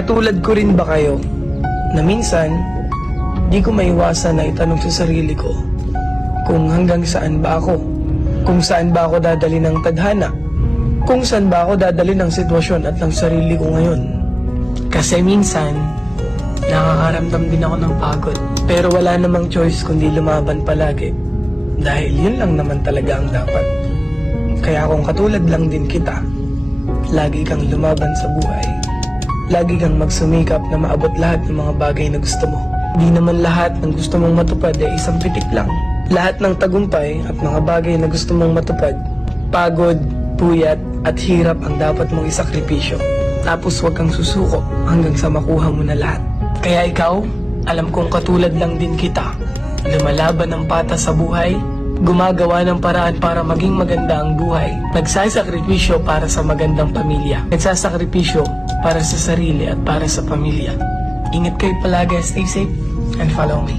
Katulad ko rin ba kayo na minsan di ko maiwasan na itanong sa sarili ko kung hanggang saan ba ako, kung saan ba ako dadali ng tadhana, kung saan ba ako dadali ng sitwasyon at ng sarili ko ngayon. Kasi minsan nakakaramdam din ako ng pagod, pero wala namang choice kundi lumaban palagi dahil yun lang naman talaga ang dapat. Kaya kung katulad lang din kita, lagi kang lumaban sa buhay, lagi kang magsumikap na maabot lahat ng mga bagay na gusto mo. Di naman lahat ng gusto mong matupad ay isang pitik lang. Lahat ng tagumpay at mga bagay na gusto mong matupad, pagod, puyat at hirap ang dapat mong isakripisyo. Tapos huwag kang susuko hanggang sa makuha mo na lahat. Kaya ikaw, alam kong katulad lang din kita, lumalaban ng patas sa buhay, gumagawa ng paraan para maging maganda ang buhay, nagsasakripisyo para sa magandang pamilya, nagsasakripisyo para sa sarili at para sa pamilya. Ingat kayo palagi, stay safe, and follow me.